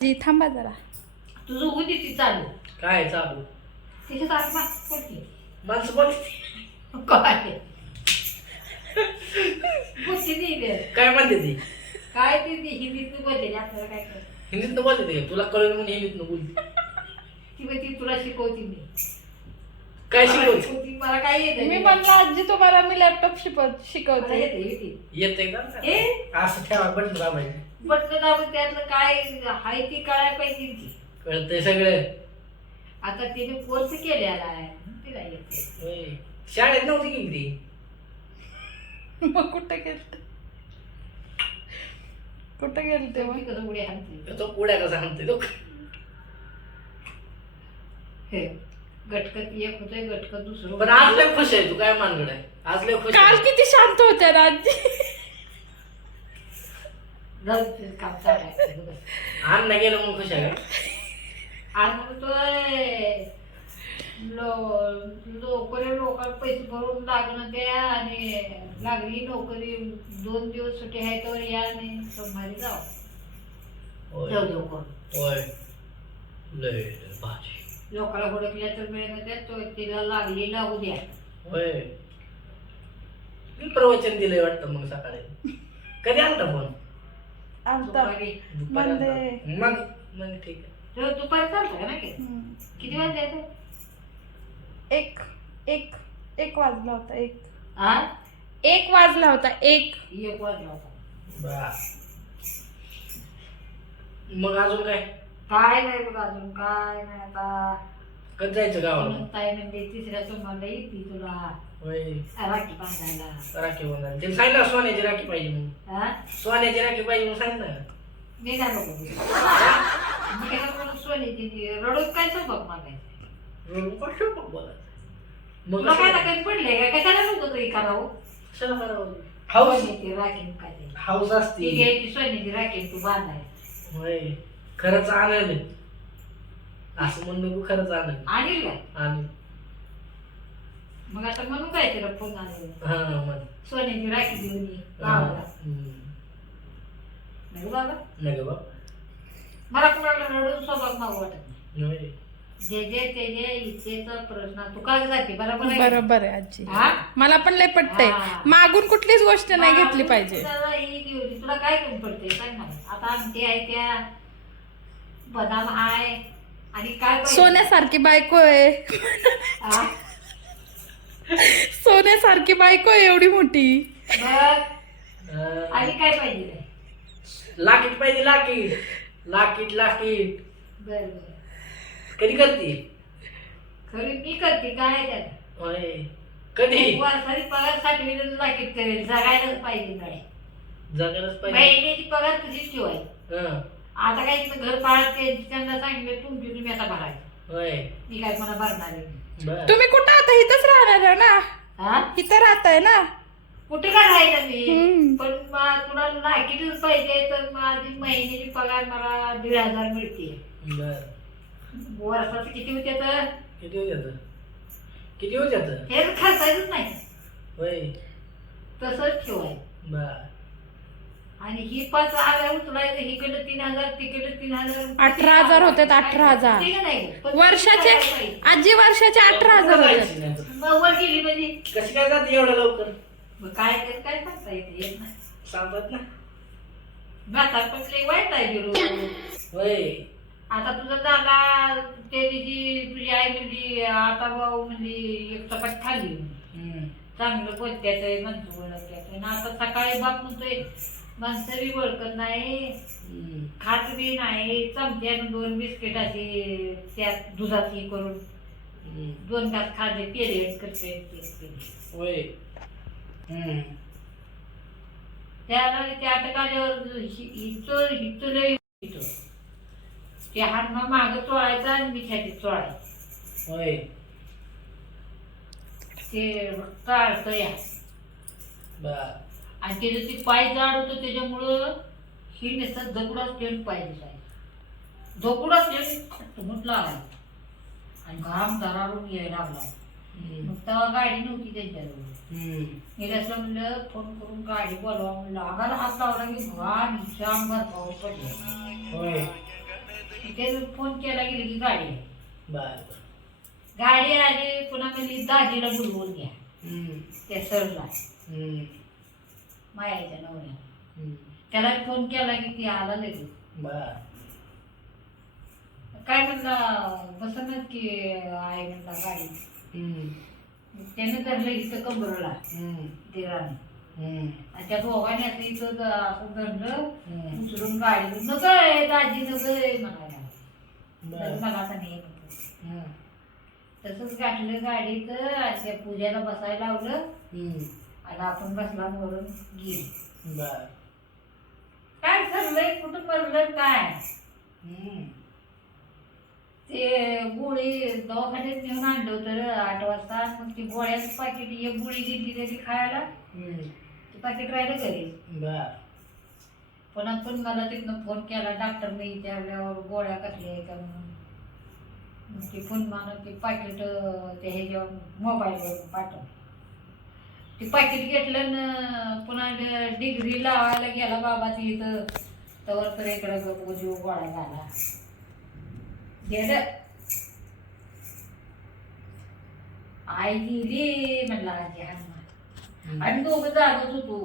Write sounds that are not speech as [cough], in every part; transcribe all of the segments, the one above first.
जी थांबा जरा. तुझं होती ती चालू. काय चालू? त्याच्यात आत पडली माणसं बोलते काय? बोलते रे. काय म्हणते ती? काय ती ती हिंदीत बोलते आपल्याला काय कळत? हिंदीतनं बोलते ती. तुला कळलं म्हणून हिंदीतनं बोलते ती म्हणते तुला शिकवते मी. काय मला शिकवते? शिकवते, मला काय येत मी म्हणलं आजी तुम्हाला मी लॅपटॉप शिकवत शिकवते. येते येते. येते का? ए? असं ठेवा बटन दाबायचं बटन दाबून त्यातलं काय हाय ती कळायला पाहिजे की. कळतंय सगळं. आता तिने कोर्स केलेला आहे. तिला येते होय. शाळेत नव्हती गेली ती? [laughs] मग कुठं गेलते? कुठं गेलते मग? ती कसं उडी हाणते तो पुढ्या कसा सांगते तो? हे गटकत एक होतंय गटकत दुसरं पण आज लय खुश आहे तू काय मानगड आहे? आज लय खुश काल आहे. किती शांत होत्या आजी जाऊ काम चालायचं. अण्णा गेलं म्हणून खुश आहे म्हणतोय लो नोकरी लोकांना पैसे भरून लागणं द्या आणि लागली नोकरी. दोन दिवस सुट्टी आहे तर या आणि सोमवारी जाऊ. भाजी लोकाला हुडकल्या तर मिळत द्या तो तिला लागली लागू द्या. होय. प्रवचन दिलंय वाटतं मग सकाळी. कधी आणता फोन? आलता. दुपारी दुपारी म्हणजे- आणता. मग मग ठीक आहे. तो दुपारी चालतं का ना की? हम्म. किती वाजले येते एक एक एक वाजला होता एक. हा एक वाजला होता एक. एक वाजला होता. मग अजून काय? काय नाही बघ अजून काय नाही आता. कधी जायचं गावाला? ताई म्हणजे तिसऱ्या सोमवारला येते तुला. होय. राखी बांधायला. राखी बनवायला तिला सांगितलं सोन्याची राखी पाहिजे म्हणून. हा? सोन्याची राखी पाहिजे म्हणून सांगितलं. मी काय नको बोलू. मी काय नको बोलू, सोनीची रडून काय सोबत मागायचं? म्हणून कसं बघ बोलायचं. मग तुला काय कसं- टाकायला पडले का? कशाला नको तरी करावं? कशाला करावं? हाऊस? सोन्याची राखी काय ते. हाऊस ती असते घ्यायची सोन्याची राखी तू बांधाय होय. खरंच आनंद असं म्हणून नको खरंच आणील आणि मग आता म्हणू काय तिला फोन आले हा म्हण सोन्याची राखी देऊन ये. नाही का बाबा? बा मला कुणाला रडून स्वभाव मागू वाटत नाही. जे जे ते जे इच्छेचा प्रश्न. तू काय जाते बरोबर आहे? बरोबर आहे आजी. हा? मला पण लय पटतंय. हा. मागून कुठलीच गोष्ट नाही घेतली पाहिजे. तुला ही घेऊन तुला काय कमी पडते सांग मला. आता आमटी आहे त्या. बदाम आहे. आणि काय? सोन्यासारखी बायको आहे? सोन्यासारखी बायको आहे एवढी मोठी. आणि काय पाहिजे? लाकीट पाहिजे लाकीट. लाकीट लाकीट. बर बर. कधी करते? खरी मी करते काय त्यात? होय. कधी? वर्षाची पगारसाठी लाकीट करेल जगायलाच पाहिजे गाडी जगायलाच पाहिजे. महिन्याची पगार तुझीच ठेवाय हा. आता काय इथं घर पाळत ते त्यांना सांगितलं तुमची तुम्ही आता भरायचं. होय. मी काय मला भरणार आहे? बर. तुम्ही कुठं आता? इथंच राहणार आहे ना? हा? इथं राहताय ना? कुठे काय राहायचं मी? हम्म. पण मा- तुला लाकीटच पाहिजे तर माझी महिन्याची पगार मला दीड हजार मिळते. बर. वर्षाचं किती होते तर? किती होत किती होत हे खर्चायचंच नाही. होय. तसंच ठेवाय बर. आणि ही पाच हजार उचलायचं हिकडं तीन हजार तिकडं तीन हजार. अठरा हजार होतात, अठरा हजार. ते नाही पण वर्षाचे. आजी वर्षाचे अठरा हजार होते. वर गेली म्हणजे? कशी काय जाते एवढं लवकर? मग काय ते काय सांगता येते? येत नाही सांगतात ना. पण लई वाईट आहे बिरू होय. आता तुझं जागा त्या दिवशी तुझी आई म्हणली आता भाऊ म्हणली एक चपात खाल्ली. हम्म. चांगलं बोलत्यात आहे माणसं बोलत्यात आणि आता सकाळी बाप म्हणतोय बी ओळखत नाही. खात बी नाही चमच्यानं दोन बिस्किट असे त्यात दुधाची करून. दोन तास खाल्ले पेरे करते. होय. त्याला ते अटक आल्यावर हि- हिचं हिचं लय हिचं. ते हात मागं चोळायचा आणि मी चोळायचं होय ते चालतं या बर आणि त्याचं ते पाय जाड होतं त्याच्यामुळं ही नुसतं दगड असलेलं पाय दिसाय दगड असलेलं खटमट लागायचं. आणि घाम दरारून यायला लागला. हम्म. मग तेव्हा गाडी नव्हती त्यांच्याजवळ. हम्म. निराशला म्हणलं फोन करून गाडी बोलवा म्हणलं. आगाला हात लावला की भगवान हिच्या अंगात पाऊस पडला ते फोन केला गेली की गाडी गाडी आली पुन्हा म्हणजे दाजीला बोलवून घ्या. त्या सरला. मायाच्या नवऱ्या हम्म. त्याला फोन केला की ती आला लगेच बर काय म्हणला बसनच की आहे म्हणला गाडी. त्याने धरलं इथं हम्म. दिराने. आणि त्या दोघांनी असं इथं द- असं धरलं हम्म. उचलून गाडी नग आहे दाजी नग आहे म्हणायला तर मला आता नाही. तसंच गाठलं गाडीत आणि त्या पूजाला बसायला लावलं. आणि आपण बसला वरून गेलो. बर. काय ठरलंय? कुठं पडलं? काय. ते गोळी दवाखान्यात नेऊन आणलं होतं आठ वाजता. मग ती गोळ्याचं पाकिट एक गोळी दिली त्याची खायला. ते पाकिट राहिलं घरी. बर. पण मला तिथनं फोन केला डॉक्टरने विचारल्यावर गोळ्या कसल्या आहे का म्हणून. ते फोन मला ते पाकिट ते ह्याच्यावर मोबाईलवर पाठव ते पाकिट घेतलं न पुन्हा डिग्री लावायला गेला बाबा ती इथं. तवर तर इकडं गप्प जीव गोळा झाला. गेलं. आई गेली म्हणला आजी हनुमान आणि दोघं जागत होतो.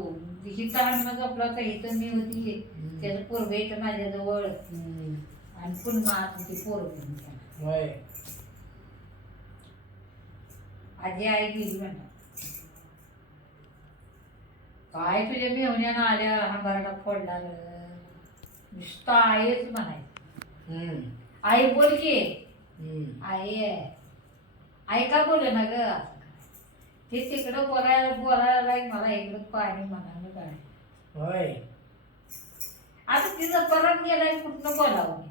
तिची तहान मग आपला तर इथं मी होती. त्याचं पोरग इथं माझ्याजवळ. आणि पुन्हा आता ती पोरग आजी आई गेली म्हणला. काय तुझ्या मेहण्यानं आल्या? हंबारडा फोडला नुसतं आईच म्हणायचं हम्म. आई बोल की. आई आहे आई का बोल ना ग? ते तिकडं बोलायला बोलायला मला इकडं पाणी म्हणालं काय होय. आता तिचं परत गेलाय कुठनं बोलावं?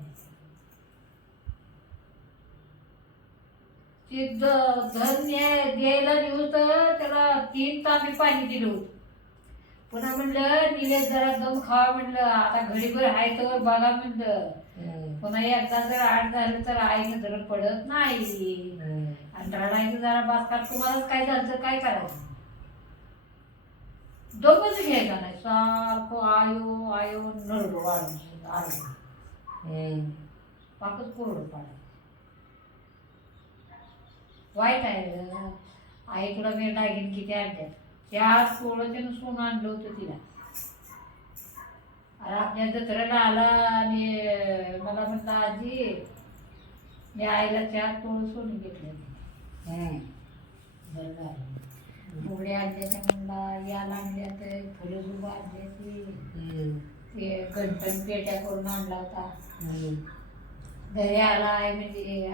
ती धन द्यायला नेऊ तर त्याला तीन तांबे पाणी दिलं होतं. पुन्हा म्हणलं निलेश जरा दम खावा म्हणलं. आता घडीभर आहे तर बघा म्हणलं. पुन्हा एकदा जर आठ झालं तर आईनं धरण पडत नाही. आणि रडायचं जरा बासकात तुम्हालाच काय झालं तर काय करायचं दमच घ्यायचा नाही. सारखं आयो आयो नरडो वाढून आलो. पाकच कोरडं पाडायचं वाईट आहे ग. आई तुला मी डागिन किती आणल्यात त्या सोळं त्यानं सोनं आणलं होतं तिला आणि आपल्या जत्रेला आला आणि मला म्हणला आजी मी आईला चार तोळ सोनं घेतलं. बरं झालं फुगड्या आणल्या त्या म्हणला याला आणल्या फुलं जुबा आणल्या ती हम्म. ते गणपण पेट्या करून आणला होता. घरी आला आहे म्हणजे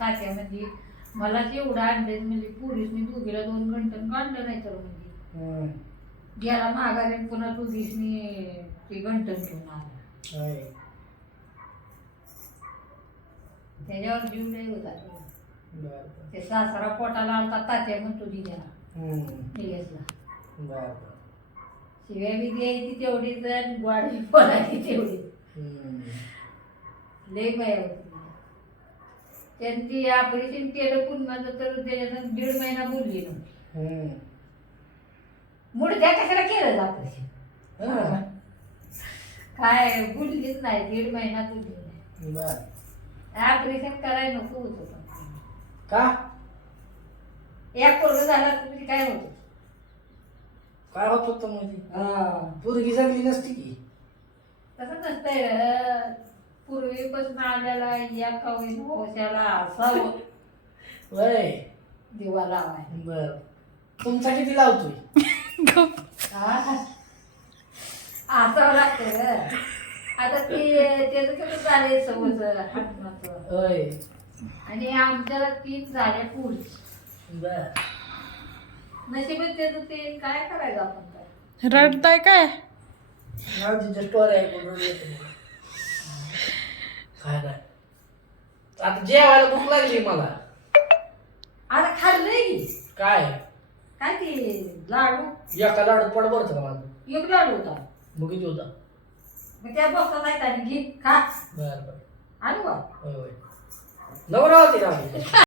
तात्या म्हणजे मला एवढं आणलं म्हणजे पुरीसनी दोघीला दोन गणपण काढलं नाही तर म्हणजे. गेला माघारी आणि पुन्हा दोघीसनी ते गणपण घेऊन आला. होय. त्याच्यावर जीव नाही होता तो. बर ते सासरा पोटाला आलता तात्या म्हणतो दिल्या हम्म. निलेशला. बर शिव्या बी द्यायची तेवढीच आणि बोलायची तेवढी. हम्म. लय माया होती त्यांची ऑपरेशन केलं पुन्हा तर त्याच्यात दीड महिना बोलली. मुडद्या कशाला केलं ऑपरेशन. काय बोललीच नाही दीड महिना बोलली नाही ऑपरेशन करायला नको होतं. का एक पोरग झाला तर म्हणजे काय होतं काय होत होतं म्हणजे हा. पोरगी जगली नसती की तसं नसतंय. पूर्वीपासून आलेला या कवी होशाला असावं वय. दिवा लावाय बर. तुमचा किती लावतोय? [laughs] असावं लागतं रे. आता ते त्याचं कसं झालंय समज हातमाचं होय. आणि आमच्याला तीन झाल्या पुढच बर. नशीबच त्याचं ते काय करायचं आपण काय? रडताय काय? माझी स्टोरी आहे म्हणून येतो मला. काय नाही आता जेवायला भूक लागली मला. आता खाल्लंय की? काय? काय ते लाडू? एका लाडू पड बरं का माझं? एक लाडू होता. मग किती होता? मग त्या बसला नाही आणि घे खा. बर बर. आणू का? होय होय. नवरा होती ना